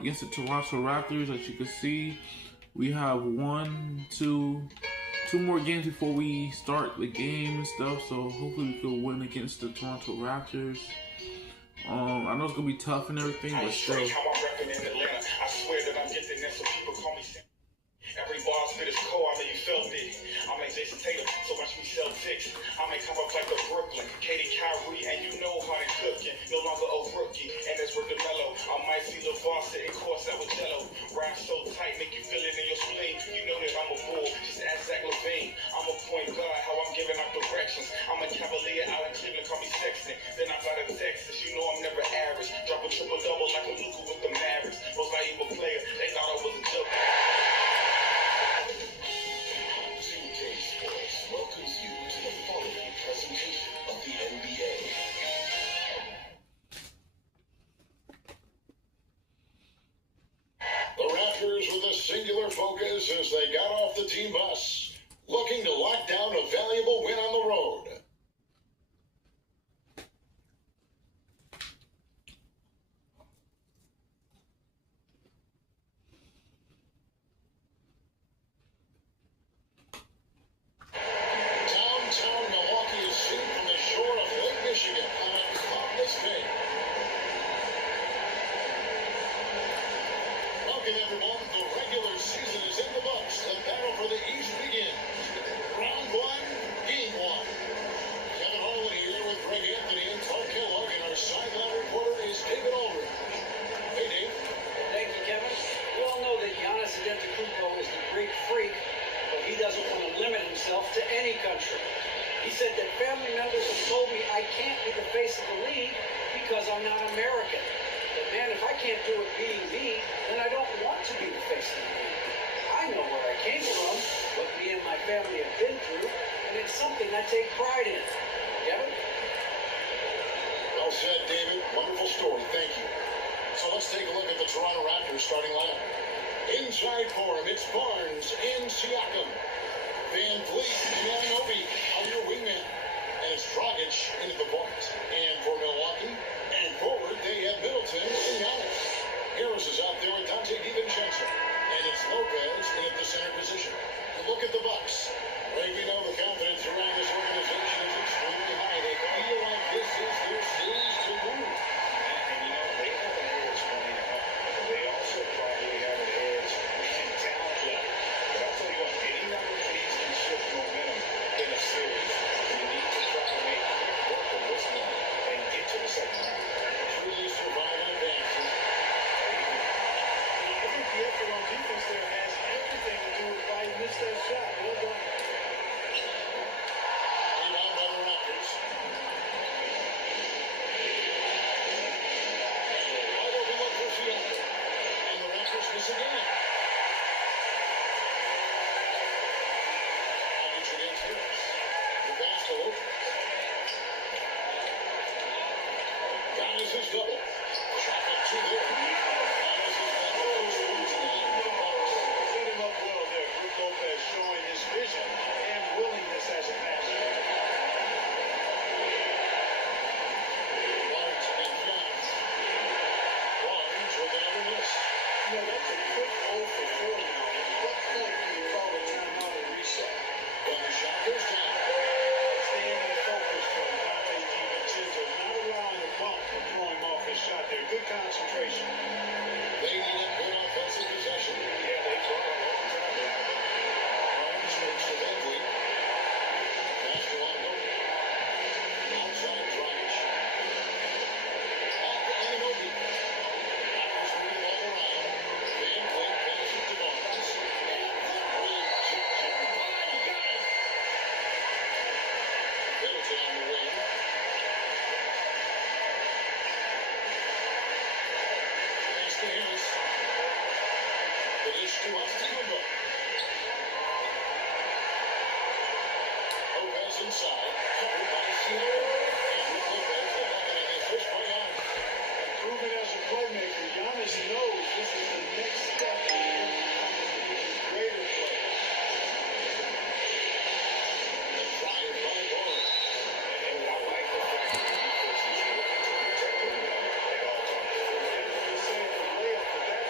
against the Toronto Raptors. As you can see, we have two more games before we start the game and stuff. So hopefully we can win against the Toronto Raptors. I know it's gonna be tough and everything, but still. I swear that I'm getting there, so people call me. Every bar spit is cold, I know you felt it. I'm like Jason Taylor, so watch me sell dicks. I may come up like the Brooklyn, Katie Kyrie, and you know how they cooking. No longer a rookie, and it's worth the mellow. I might see LeVar sitting courtside with Jello. Rhyme so tight, make you feel it in your spleen. You know that I'm a bull, just ask Zach LaVine. I'm a point guard, how I'm giving out directions. I'm a Cavalier out in Cleveland, call me Sexton. Then I got a Texas, you know I'm never average. Drop a triple-double like a Luka with the Mavericks. Most valuable player, they thought I was a joke. Welcomes you to the following presentation of the NBA. The Raptors with a singular focus as they got off the team bus, looking to lock down a valuable win on the road. To any country. He said that family members have told me I can't be the face of the league because I'm not American. But man, if I can't do it being me, then I don't want to be the face of the league. I know where I came from, what me and my family have been through, and it's something I take pride in. Kevin? Well said, David. Wonderful story. Thank you. So let's take a look at the Toronto Raptors starting lineup. Inside for him, it's Barnes and Siakam. Van Vliet and Anunoby are your wingmen. And it's Dragic into the point. And for Milwaukee, and forward, they have Middleton and Giannis. Harris is out there with Dante DiVincenzo. And it's Lopez in at the center position. And look at the Bucks. Right, we know the confidence around this organization is extremely high. They feel like this is their series to lose. And you know, they have an edge coming up. They also probably have an edge in talent level. But I'll tell you what, any number of these can shift momentum in a series. You need to try to make quick work of this one and get to the second round. Truly survive and advance. I think the effort on defense there has everything to do with why he missed that shot. Well done. Rebound by the Raptors. Wide open look for Fielder. And the Raptors miss again. Dragic against Harris. The pass to Lopez. Giannis is double. Traffic to there. Giannis is double. First points in the game for the Bucks. Set him up well there. Brook Lopez showing his vision and willingness as a passer. Barnes and Giannis. Barnes with another miss. You know, that's a quick 0 for 4 now. At what point do you call a timeout and reset? When the shot goes down. Staying in focus from Dante DiVincenzo, not allowing the bump to throw him off his shot there. Good concentration. They need a good offensive possession. Yeah, they took a long time there. Barnes makes the Van Vliet. Pass to Anunoby. Outside Dragic. Off to Anunoby. Raptors moving all around. Van Vliet passes to Barnes. And the reach. He got it. Middleton on the wing. Pass to Harris. The dish to Antetokounmpo. Lopez inside, covered by Siakam. And with Lopez, the bucket and the assist by Giannis. Proven as a playmaker, Giannis knows this is the next step in him becoming an even greater player. The drive by Barnes. And I like the fact that the defense is willing to protect the rim at all times. Definitely saying the layup for that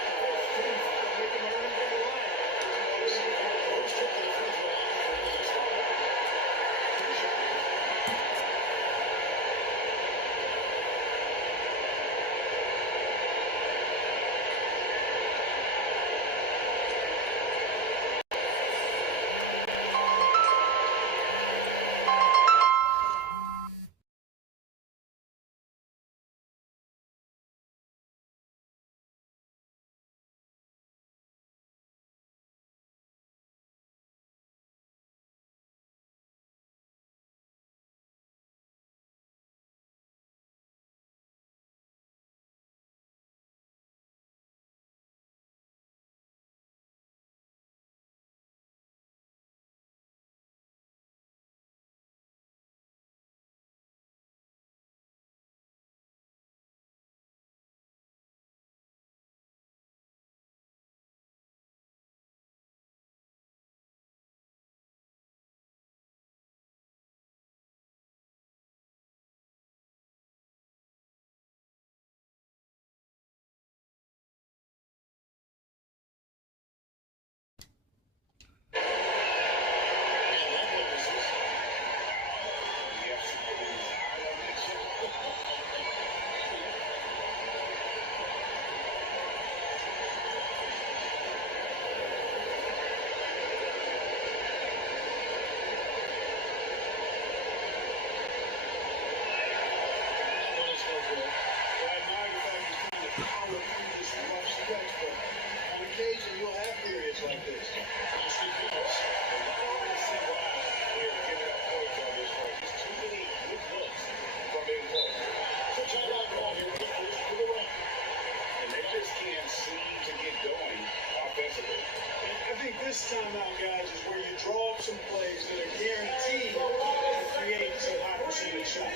this. Honestly, close. And I don't really see why they're giving up points on this one. Just too many good looks from in close. So timeout call here for the run. And they just can't seem to get going offensively. And I think this timeout, guys, is where you draw up some plays that are guaranteed to create some high percentage shots.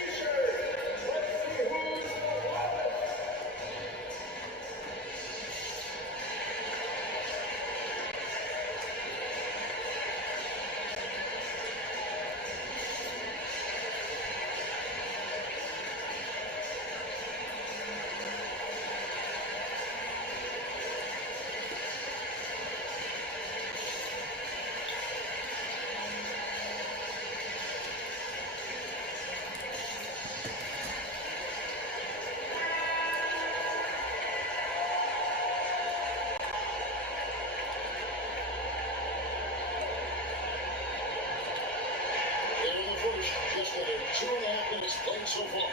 Just under 2.5 minutes played so far.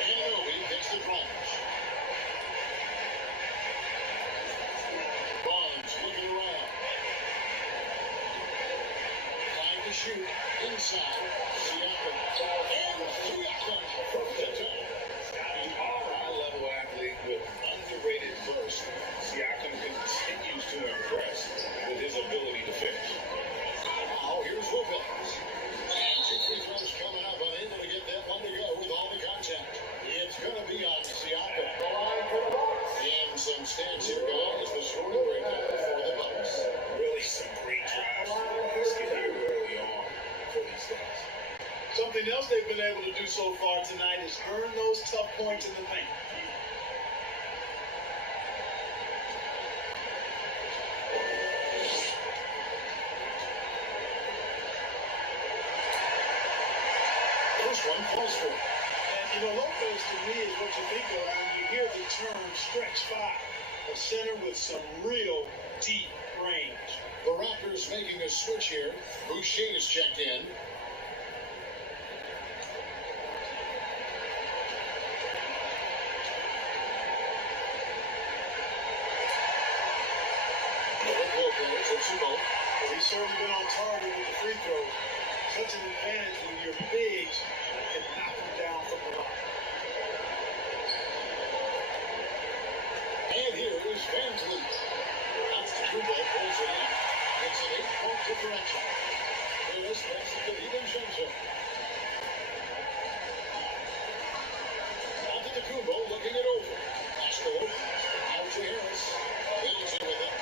Anunoby gets the drivers. Barnes looking around. Time to shoot. Inside. Siakam. And Siakam from the top. An high-level athlete with underrated burst. Siakam continues to impress with his ability to finish. Now here's Lopez. Two free throws coming up, unable to get that one to go with all the contact. It's going to be on Siakam. And some stats here, guys. The scoring breakdown for the Bucks. Really some great drives for the basket here early on for these guys. Something else they've been able to do so far tonight is earn those tough points in the paint. First one falls for. And, you know, Lopez to me is what you think of when you hear the term stretch five. A center with some real deep range. The Raptors making a switch here. Boucher is checked in. Lopez hits them both. Well, he's certainly been on target with the free throw. Such an advantage when your bigs can knock them down from the line. And here is Van Vliet. That's the Kubo, pulls it in. It's an 8-point differential. Harris passes to DiVincenzo. Out to the Kubo, looking it over. Pass to Lopez. Out to Harris. Builds it with it.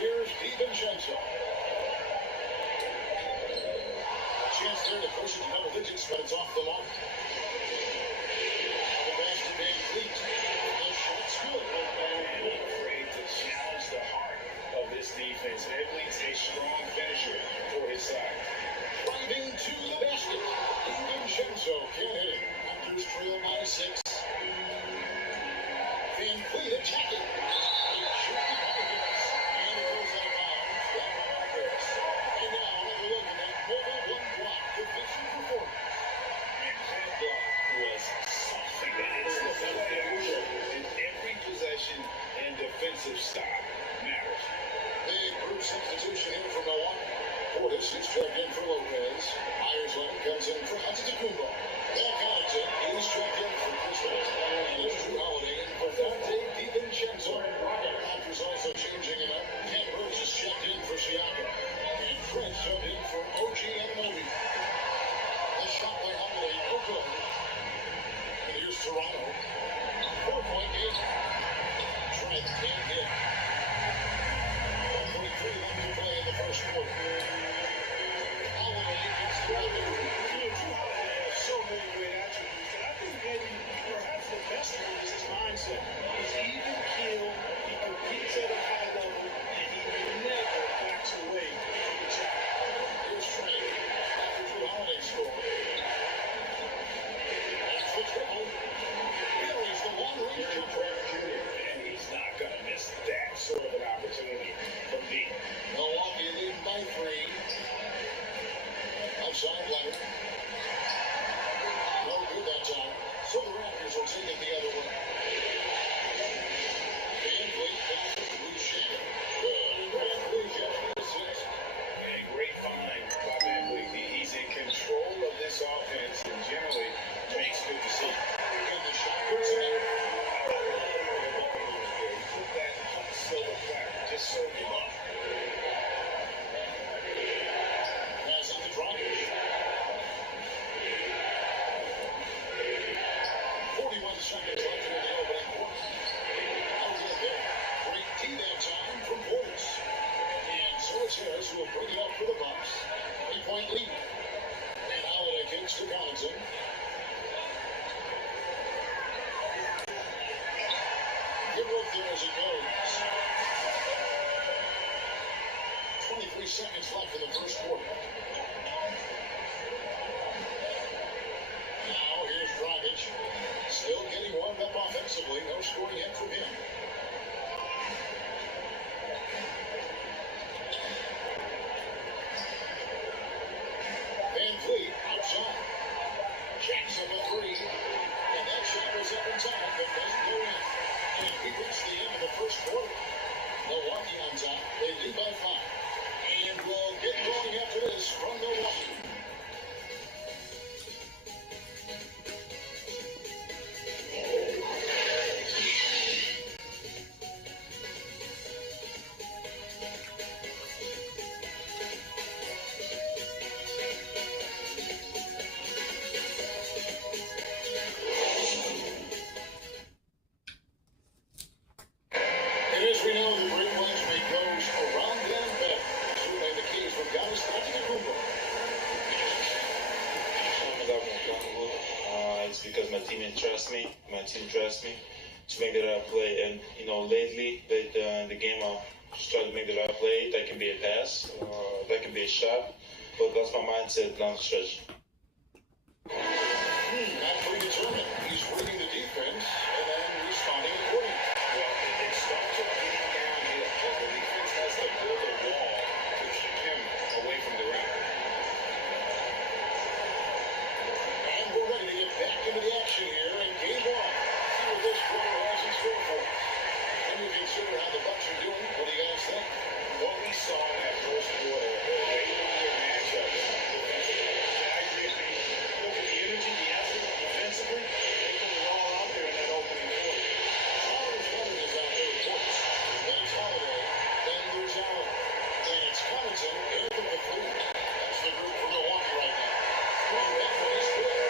Here's DiVincenzo. Chance there to push it to double digits, but it's off the mark. The pass to Van Vliet. The shot's good. And not afraid to challenge the heart of this defense. Edley's a strong finisher for his side. Driving to the basket. DiVincenzo can't hit it. Raptors trail by 6. Van Vliet attacking. He shoots the buckets. And it goes out of bounds. Down by Harris. And now another look at that mobile one block. Defensive performance. And that block was something that is in every possession and defensive stop matters. Big group substitution here for Milwaukee. Portis is checked in for Lopez. Ireland comes in for Antetokounmpo. Back Connaughton is checked in for Christmas. And it's Drew Holiday in for Dante DiVincenzo. Raptors also changing it up. Ken Burns is checked in for Siakam. And Trent subbed in for OG Anunoby. The shot by Holiday, no good. And here's Toronto. 4-point game. Trent can't hit. 1:43 left to play in the first quarter. Holiday gets the rebound. Drew Holiday has so many great attributes, and I think maybe perhaps the best one is his mindset. He's even keeled, he competes at a high level, and he never backs away from the challenge. Here's Trey after Drew Holiday scored. That's the triple. Buries the long-range jumper. And he's not going to miss that. as it goes. 23 seconds left in the first quarter. Now here's Dragic. Still getting warmed up offensively. No scoring yet from him. Van Vliet outside. Jackson with three. And that shot was up in time, but doesn't go in. And we reached the end of the first quarter. Milwaukee on top. They lead by 5. And we'll get going after this from Milwaukee. And as we know, the Great Ones make those around them better. Certainly the case from Giannis Antetokounmpo. It's because my teammates trust me. My team trusts me to make the right play. And lately, in the game, I'll just try to make the right play. That can be a pass, that can be a shot. But that's my mindset down the stretch. Not predetermined. He's reading the defense and then responding accordingly. Well, it starts with getting downhill because the defense has to build a wall to keep him away from the rim. And we're ready to get back into the action here in game 1. See what this quarter has in store for us. When you consider how the Bucks are doing, what do you guys think? What we saw in that first quarter, they won their matchups defensively. I agree with you. Look at the energy, the effort defensively. They put it all out there in that opening quarter. Collins Leonard is out there, of course. Then it's Holiday. Then there's Allen. Then it's Covington in from the 3. That's the group for Milwaukee right now. Well, that's good.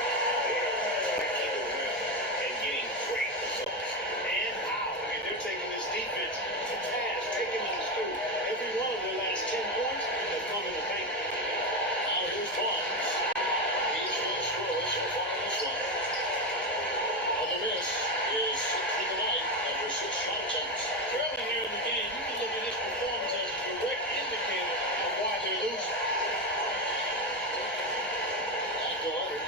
Keep it rim and getting great results. And how? I mean, they're taking this defense to task, taking them to school. Every one of their last 10 points have come in the paint. Now here's Barnes. He's been scoreless so far in this one. And the miss is 6th of the night after 6 shot attempts. Early here in the game, you can look at this performance as a direct indicator of why they're losing. Back to Leonard.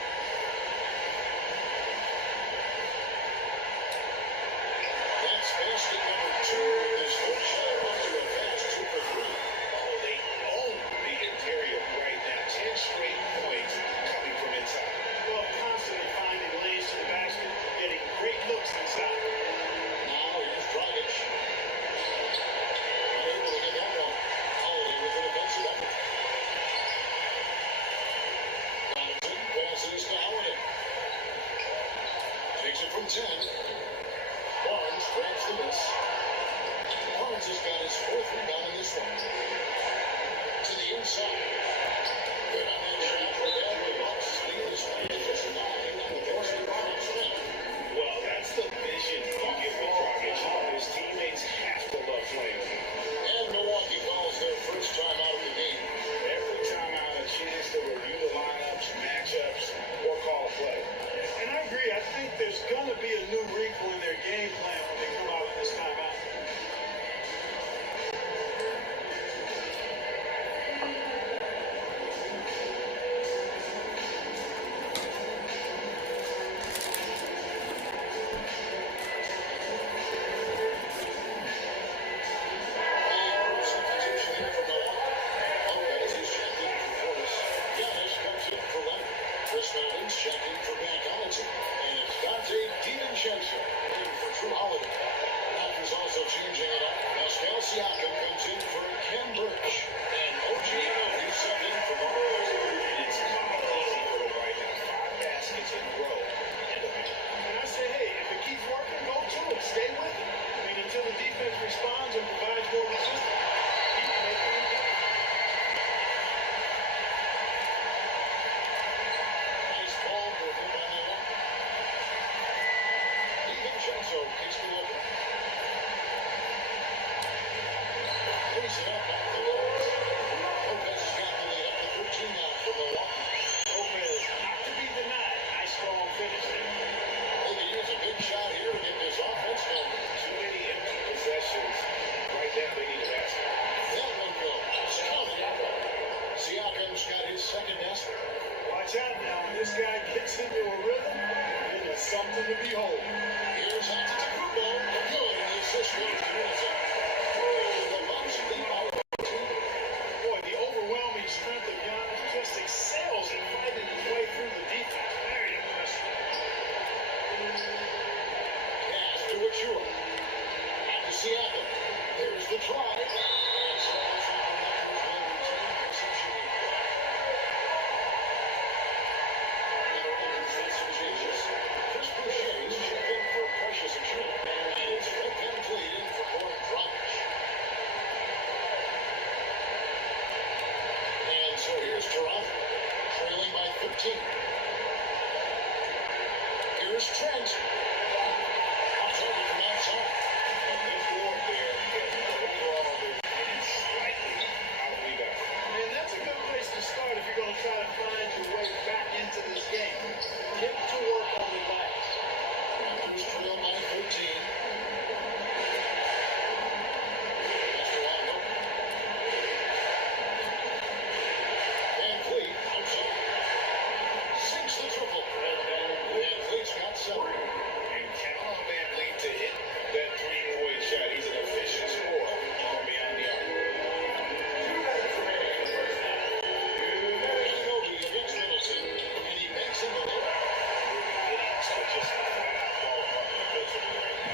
That's basket number 2 with his first shot up to a fast 2 for 3. Oh, they own the interior right now. 10 straight points coming from inside. Well, constantly finding lanes to the basket, getting great looks inside. Now here's Dragic. Unable to get that one. Holiday with an offensive effort. Covington passes to Holiday. Takes it from 10. Barnes grabs the miss. Barnes has got his 4th rebound in this one. To the inside. Good on that shot for that. The Bucks lead this one to just 9 on the first quarter. Well, that's the vision you get with Dragic. His teammates have to love playing with him. And Milwaukee calls their first time out of the game. Every time out, a chance to review the lineups, matchups, or call a play. And I agree. I think there's going to be a new wrinkle in their game plan when they come out in this timeout. Sure. Back to Seattle. There's the try. And so it's the Raptors will retain possession. Chris Boucher's checked in for Precious Achiuwa. And it's Rick Van Vliet in for Goran Dragic. And so here's Toronto, trailing by 13. Here's Trent. Pops over from outside. Good board there. Overall, they're getting slightly out of rebound. And that's a good place to start if you're going to try to find your way back into this game. Get to work on the glass. Raptors trail by 13. That's Toronto. Van Vliet outside. Sinks the triple. Van Vliet's got 7. And count on Van Vliet to hit that three-point shot. He's an efficient scorer from beyond the arc. Anunoby against Middleton, and he makes him the layup. So just flat-out ball hawking defensively right now,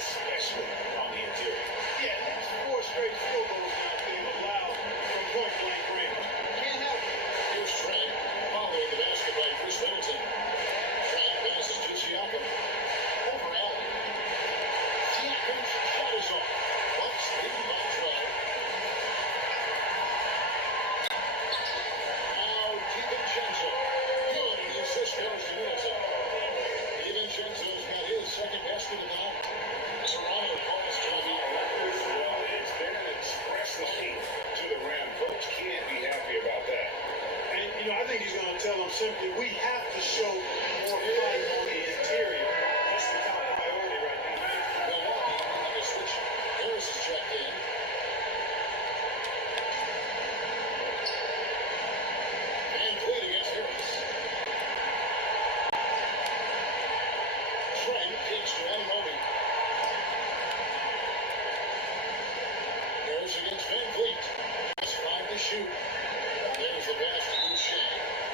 especially on the interior. Yeah, that's 4 straight field goals now being allowed from point-blank range. Can't have it. Here's Trent, following the basket by Chris Middleton. Trent passes to Siakam. Over Allen. Siakam's shot is off. Bucks leading by 12. Now DiVincenzo. Good, and the assist goes to Middleton. DiVincenzo's got his second basket of the night. Toronto calls Johnny. Well, it's been an express lane to the rim. Coach can't be happy about that. And, I think he's going to tell them simply, we have to show more fight on the interior. That's the top priority right now. Milwaukee needing to switch. Harris is checked in. Van Vliet against Harris. Trent kicks to Anunoby. Harris against Van Vliet. Has 5 to shoot. There's the pass to Boucher.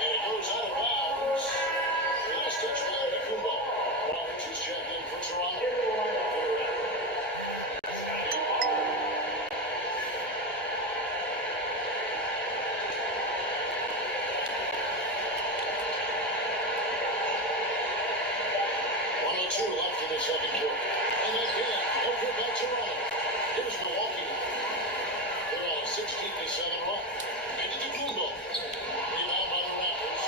And it goes out of bounds. Last touch by Kumbo. Roberts is checked in for Toronto. Two left in the second quarter. And again, no good by Toronto. Here's Milwaukee. They're on a 16-7 run. And it's Kumbo. Rebound by the Raptors.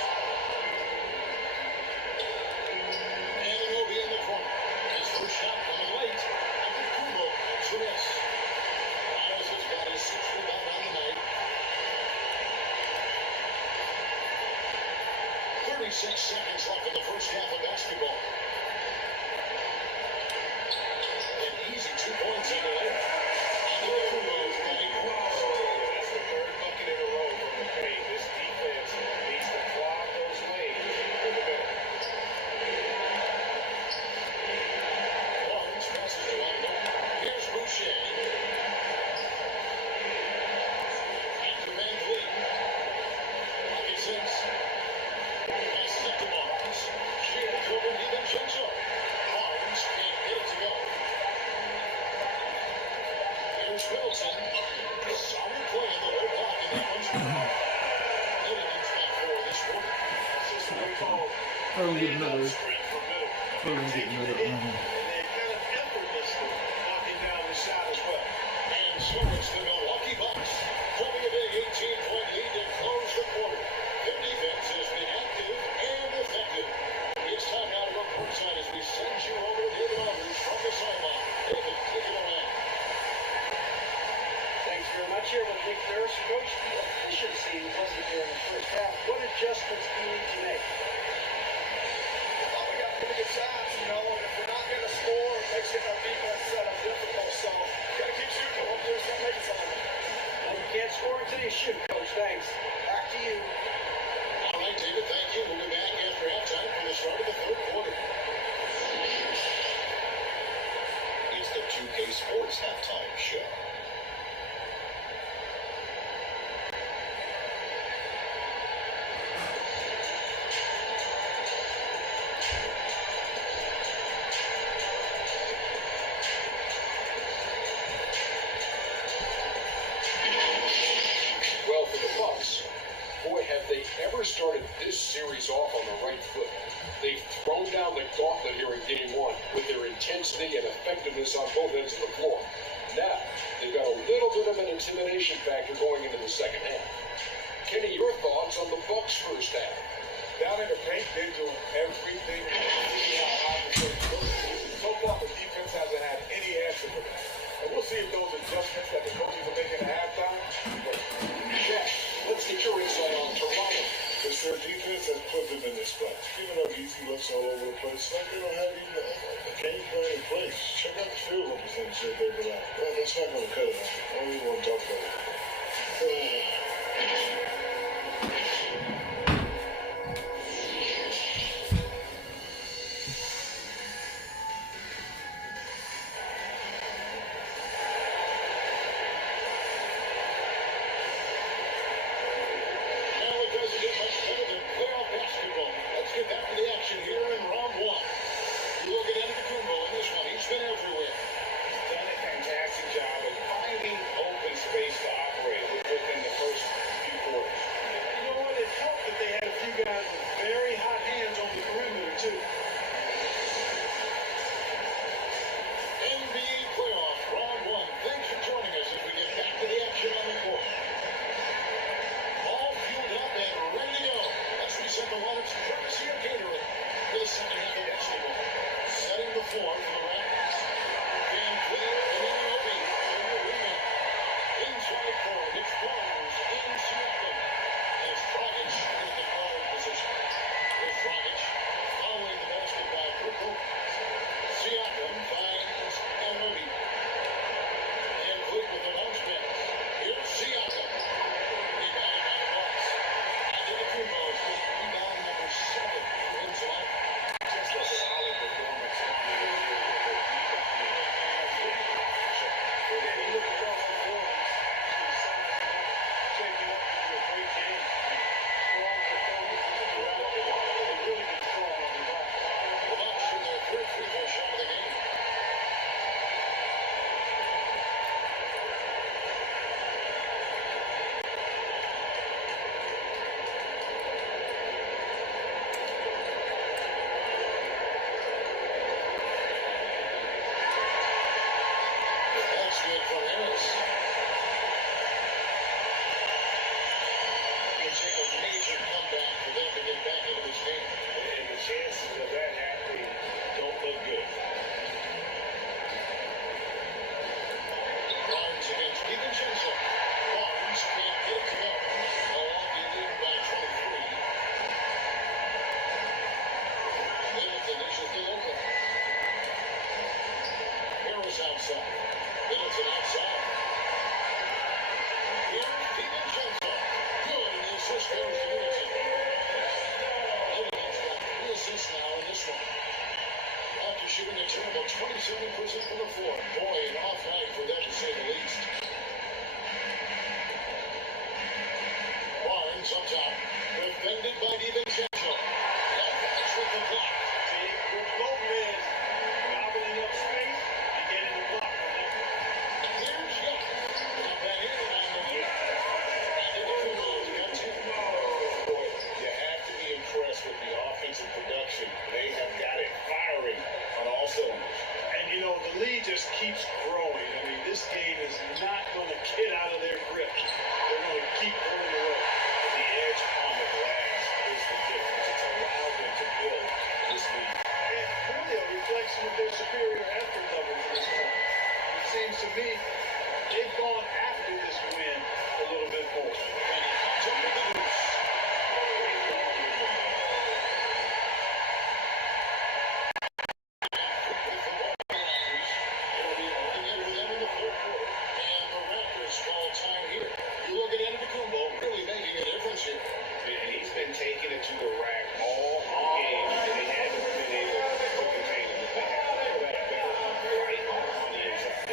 Anunoby in the corner. His first shot coming late. And Kumbo to miss. Miles has got his 6th rebound on the night. 36 seconds left in the first half of basketball. An easy 2 points in the layup. And Kumbo's got 8 points. That's the third bucket in a row from the paint. This defense needs to clog those lanes for the better. Barnes passes to Wanda. Here's Boucher. Back to Van Vliet. Pocket 6. Passes up to Barnes. Shields over DiVincenzo. Barnes can't get it to go. Here's Middleton. Solid play in the low block, and that one's Middleton's got 4 this quarter. That's just what we call Probably get laying another. up screen for middle. Probably get another. And then kind of effortlessly knocking down the shot as well. And so it's the Milwaukee Bucks holding a big 18-point lead to close the quarter. Their defense has been active and effective. It's time now to go courtside as we send you over to David Aldridge from the sideline. David, take it away. Thanks very much. Here with Nick Nurse. Coach, the efficiency wasn't there in the first half. What adjustments do you need to make? Well, we got pretty good shots, and if we're not going to score, it makes getting our defense set up difficult. So, got to keep shooting. Hopefully, there's something making something. Well, you can't score until you shoot, Coach. Thanks. Back to you. All right, David, thank you. We'll be back after halftime for the start of the third quarter. It's the 2K Sports Halftime Show. down the gauntlet here in Game 1 with their intensity and effectiveness on both ends of the floor. Now, they've got a little bit of an intimidation factor going into the second half. Kenny, your thoughts on the Bucks' first half? Down in the paint, they're doing everything. So far, the defense hasn't had any answer for that. And we'll see if those adjustments that the coaches are making at halftime work. Jack, let's get your insight on Toronto. Because their defense has put them in this spot. Giving up easy looks all over the place. Like they don't have even a game plan in place. Check out the field goal percentage that they rely on. Well, that's not going to cut it. I don't even want to talk about it. Shooting a terrible 27% from the floor. Boy, an off night for them to say the least. Barnes up top. Defended by DiVincenzo. That's with the block. With Lopez gobbling up space, you get in the block. Here's Young. Got that in on the move. Boy, you have to be impressed with the offensive production. They have got it firing on all cylinders. And you know, the lead just keeps growing. I mean, this game is not going to get out of their grip. They're going to keep pulling away. The edge on the glass is the difference. It's allowed them to build this lead. And really a reflection of their superior effort level to this point. It seems to me they've gone after this win a little bit more. And he comes up with the loose. And he's been taking it to the rack all game, and they haven't been able to contain him. They have that better right on the inside.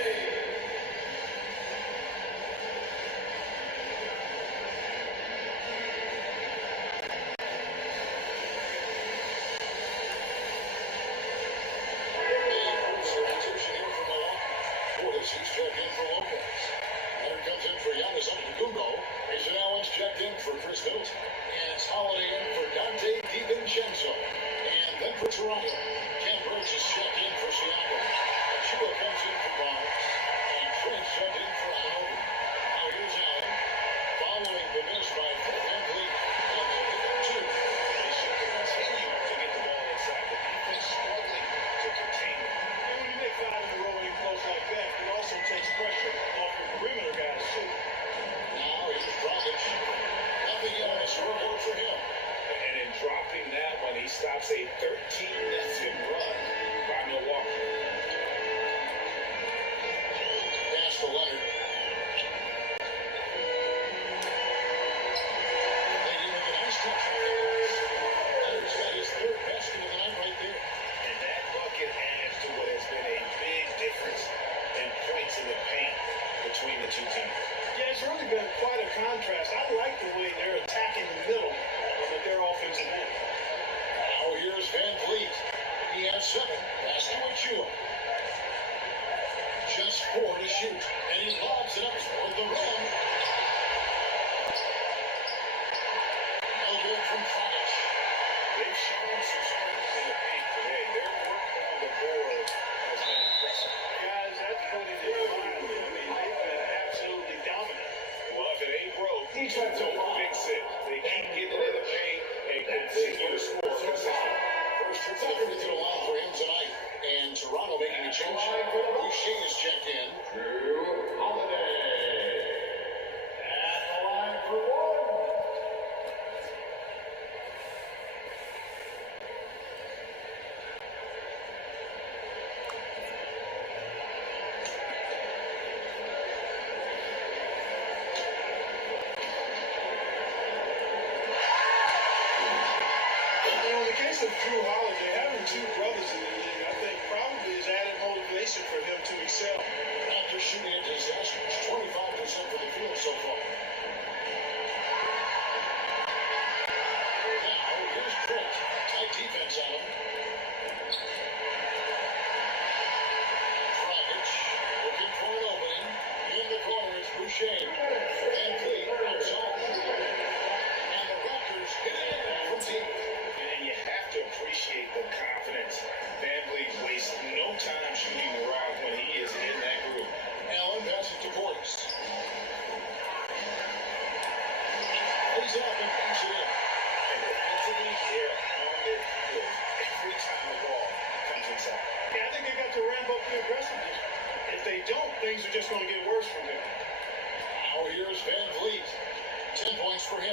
are just going to get worse from here. Now here's Van Vliet. 10 points for him.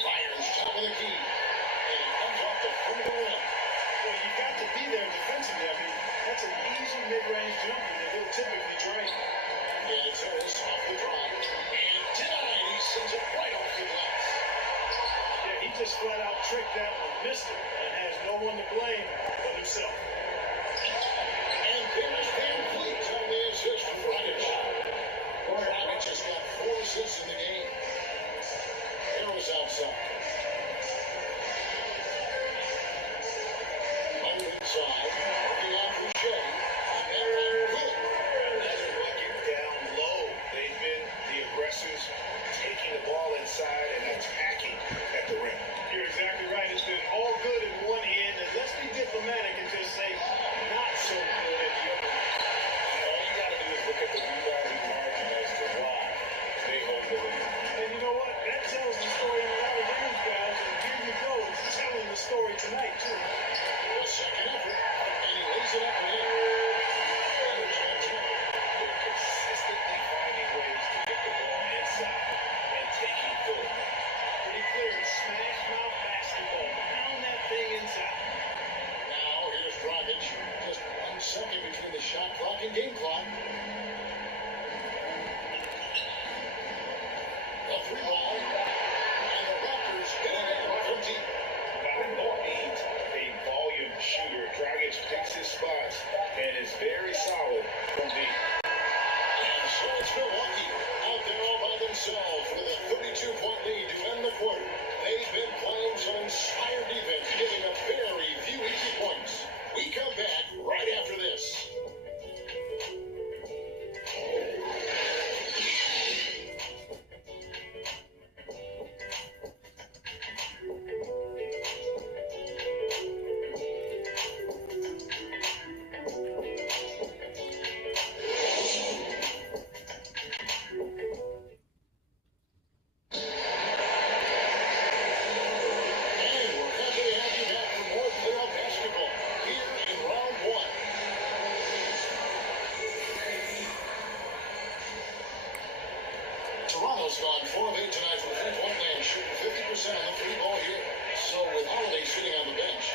Fires top of the key. And he comes off the front of the rim. Well, you've got to be there defensively. I mean, that's an easy mid-range jumper that he'll typically drain. And it's Harris off the drive. And denied. He sends it right off the glass. Yeah, he just flat out tricked that one, missed it, and has no one to blame but himself. And there's Van Vliet on the assist from Dragic. Dragic has got 4 assists in the game. Harris outside. Under inside. Working on Boucher. And that one good. Another bucket down low. They've been the aggressors, taking the ball inside and attacking at the rim. You're exactly right. It's been all good in one end, and let's be diplomatic and just say not so good at the other end. All you got to do is look at the rebounding margin as to why they hold the lead. And you know what? That tells the story in a lot of games, guys. And here you go. It's telling the story tonight, too. The second effort. And he lays it up and in. There's that jump. They're consistently finding ways to get the ball inside and taking full advantage. Pretty clear. Smash mouth basketball. Pound that thing inside. Now here's Dragic. Just 1 second between the shot clock and game clock. The 3 ball. And the Raptors get it in 13. Basketball needs a volume shooter. Dragic picks his spots and is very solid from deep. And so it's Milwaukee out there all by themselves with a 32-point lead to end the quarter. They've been playing some inspired defense, getting a very few easy points. We come back right after this. And we're happy to have you back for more playoff basketball here in round 1. Toronto's gone 4 of 8 tonight from 3-point land, shooting 50% on the free ball here. So with Holiday sitting on the bench,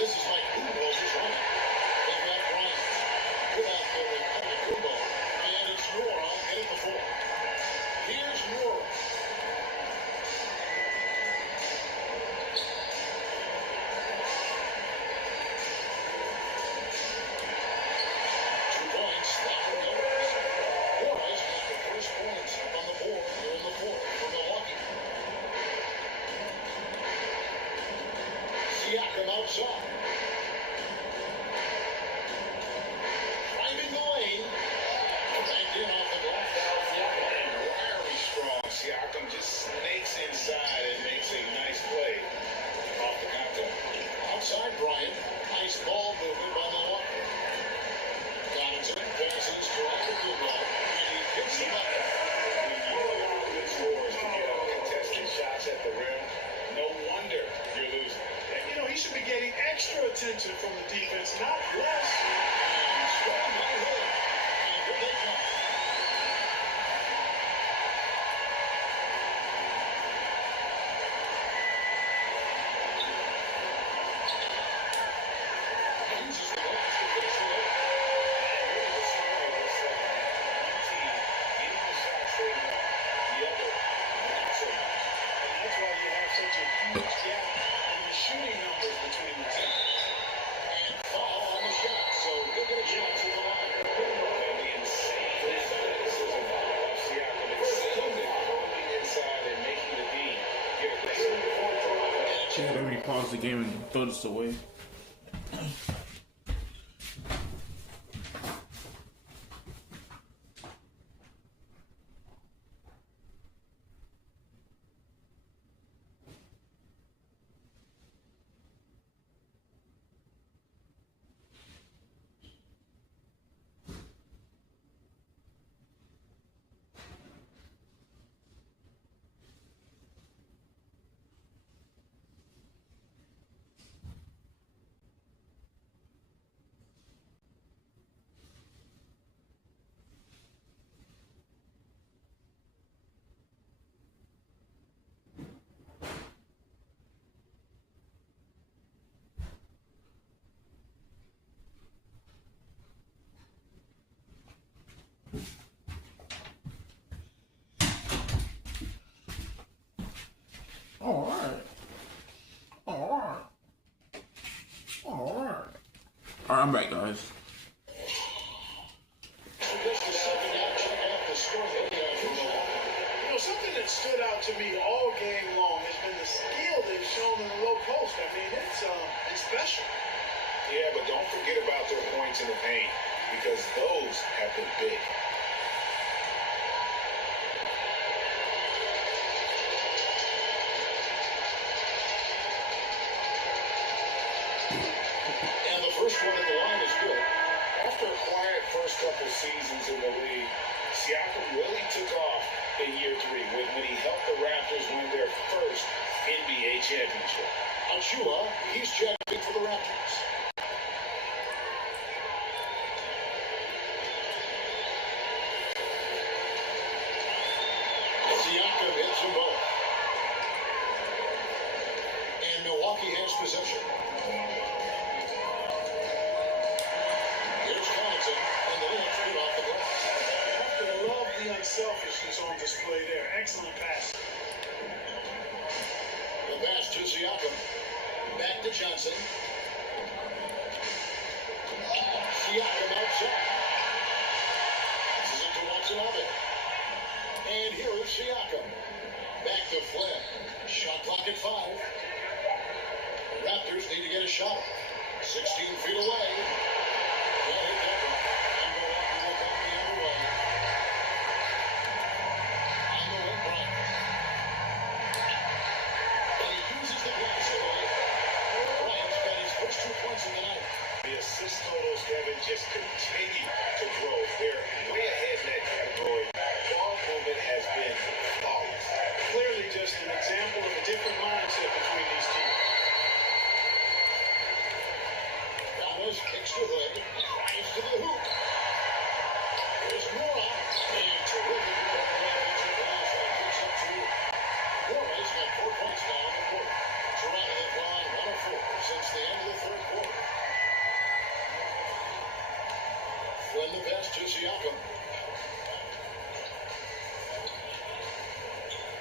this is Mike Budenholzer's running. They've got Bryant put out there with Patrick Kubo, and it's Nora headed the floor. Here's Nora. Nora's got the first points up on the board here in the fourth for Milwaukee. Siakam outside. Driving the lane. Back in off the glass. Very strong. Siakam just snakes inside and makes a nice play off the contact. Outside Bryant. Nice ball movement by Milwaukee. Donaldson passes to Kubo, and he picks him up. When you allow good scores to get up contested shots at the rim, no wonder you're losing. And, you know, he should be getting extra attention from the defense, not less. Strong by Hood. And here they come. Uses the glass to finish the layup. Here's the story of this one team getting the shots they want, the other not so much. And that's why you have such a huge gap in the shooting numbers between the two. And foul on the shot, so they'll get a chance at the line. And the insane athleticism of Siakam extending, going inside and making the D get aggressive. Yeah, let me pause the game and throw this away. I'm back, guys. Something that stood out to me all game long has been the skill they've shown in the low post. I mean, it's special. Yeah, but don't forget about their points in the paint, because those have been big. And the first one at the line is good. After a quiet first couple seasons in the league, Siakam really took off in year 3 when he helped the Raptors win their first NBA championship. Achua, he's checking for the Raptors. Siakam hits them both. And Milwaukee has possession. Here's Connaughton, and the Knicks get off the glass. I love the unselfishness on display there. Excellent pass. The pass to Siakam. Back to Johnson. Siakam outside. Passes it to Watanabe. And here is Siakam. Back to Flynn. Shot clock at 5. The Raptors need to get a shot. 16 feet away. Can't hit that one. And Milwaukee will come the other way. On the wing, Bryant. And he uses the glass away. Bryant's got his first 2 points of the night. The assist totals, Kevin, just continue to grow. They're way ahead in that category. Ball movement has been flawless. Clearly just an example of a different mindset between these teams. Ramos kicks to Hood. Drives to the hoop. There's Nora. And terrific work on that offensive glass. And it kicks up to Nora's got 4 points now in the quarter. Toronto have gone 1 of 4 since the end of the third quarter. Flynn the pass to Siakam.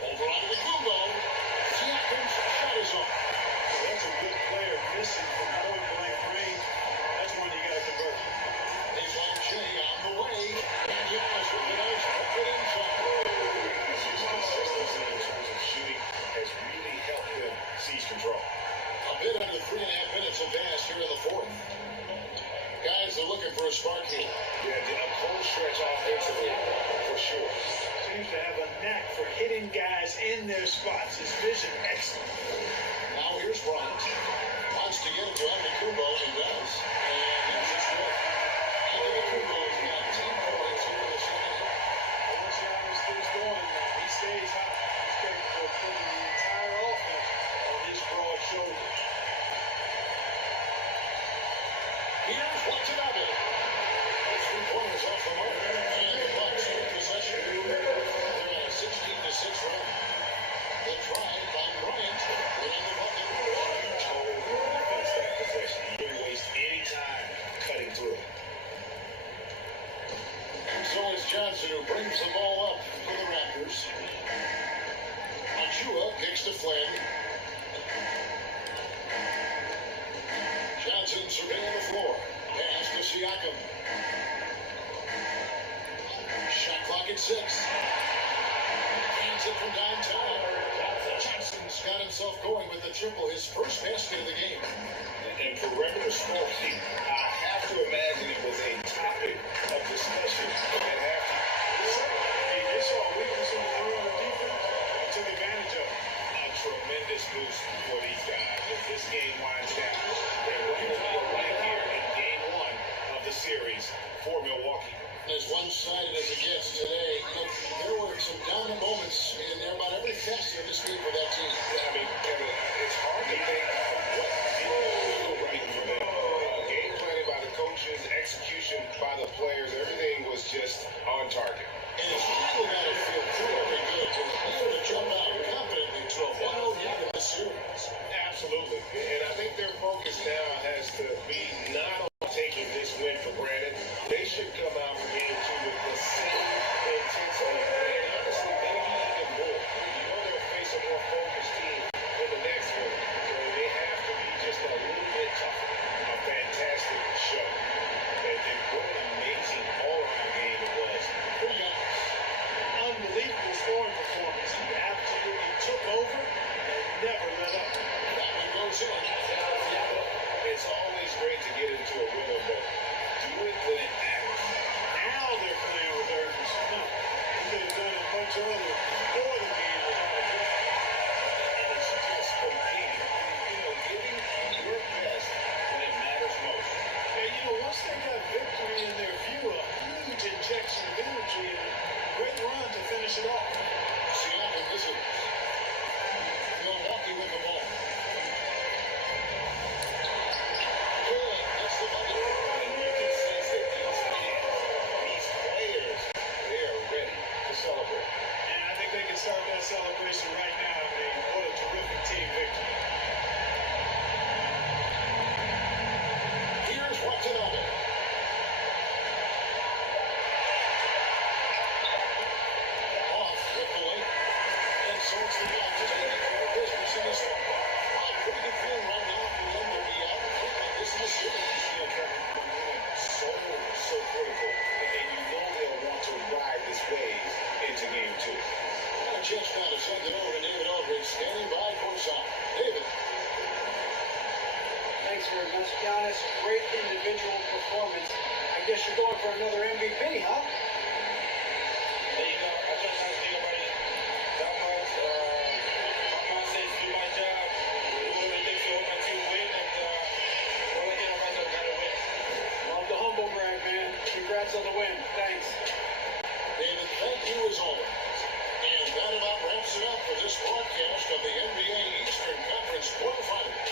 Over onto the Kumbo. Siakam's shot is off. That's a good player missing from point-blank range. That's one you got to convert. He's on Jay on the way. And Giannis with the nice hook it inside. His consistency in terms of shooting has really helped them seize control. A bit under 3.5 minutes of gas here in the fourth. Guys are looking for a spark here. Yeah, a cold stretch offensively, for sure. Seems to have a knack for hitting guys in their spots. His vision excellent. Now here's Bryant. Wants to get it to Antetokounmpo and does. And that's his good. Antetokounmpo's got 10 points here in the second half. Once Giannis gets going, he stays hot. He's capable of putting the entire offense on his broad shoulders. Here's Watanabe. 3 pointers off the mark. And the Bucks in possession. They're on a 16-6 run. The drive by Bryant. Right on the bucket. Total defense that possession. He didn't waste any time cutting through. And so it's Johnson who brings the ball up for the Raptors. Achua kicks to Flynn. Johnson surveying the floor. Pass to Siakam. Shot clock at 6. Hands it from downtown. Johnson's got himself going with the triple, his first basket of the game. And for regular smoking, I have to imagine it was a topic of discussion at halftime. They saw a weakness in the perimeter defense and took advantage of it. A tremendous boost for these guys. If this game winds down, they're going to be a win here in game 1 of the series for Milwaukee. As one-sided as it gets today, look, there were some down moments in there about every facet of this game for that team. I mean, Kevin, it's hard to think of what didn't go right for them. Game planning by the coaches, execution by the players, everything was just on target. And it's really got to feel very good to be able to jump out confidently to a 1-0 lead in this series. Absolutely. And I think their focus now has to be not on taking this win for granted. They should come out for game 2 with the same intensity and honestly maybe even more. You know they'll face a more focused team in the next one. So they have to be just a little bit tougher. A fantastic show. finish it off. Siakam visits. Milwaukee with the ball. Good. That's the bucket. And you can sense that these players, they are ready to celebrate. And I think they can start that celebration right now. I mean, what a terrific team victory. Here's Watanabe. Off with the lane. And so it's the Raptors taking care of business in this one. Pretty good feeling right now for them to be out quickly. This is a series. So critical. And you know they'll want to ride this wave into game 2. Got a chance now to send it over to David Aldridge, standing by courtside. David. Thanks very much, Giannis. Great individual performance. I guess you're going for another MVP, huh? There you go. I try not to think about it that much. My mindset is do my job, do whatever it takes to help my team win, and all I can about that, gotta win. Love the humble brag, man. Congrats on the win. Thanks. David, thank you as always. And that about wraps it up for this broadcast of the NBA Eastern Conference quarterfinals.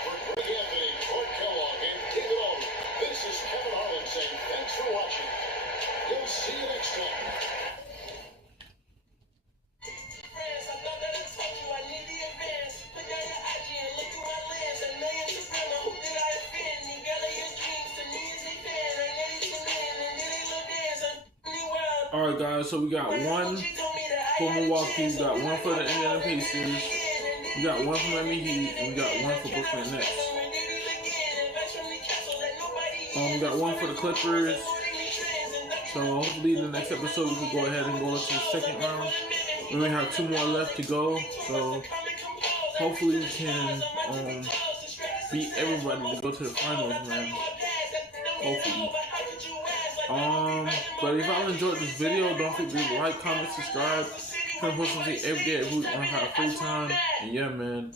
For Greg Anthony, Court Kellogg, and David Aldridge, this is Kevin Harlan saying thanks for watching. We'll see you next time. Alright guys, so we got one for Milwaukee, we got one for the Indiana Pacers, we got one for Miami Heat, and we got one for Brooklyn Nets. We got one for the Clippers. So hopefully in the next episode we can go ahead and go to the second round. We only have 2 more left to go, so hopefully we can beat everybody to go to the finals, man. Hopefully. But if y'all enjoyed this video, don't forget to like, comment, subscribe. I'm posting every day when I have free time. And yeah, man,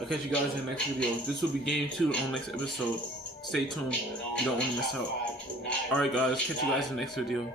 I'll catch you guys in the next video. This will be game 2 on the next episode. Stay tuned. You don't want to miss out. Alright guys, catch you guys in the next video.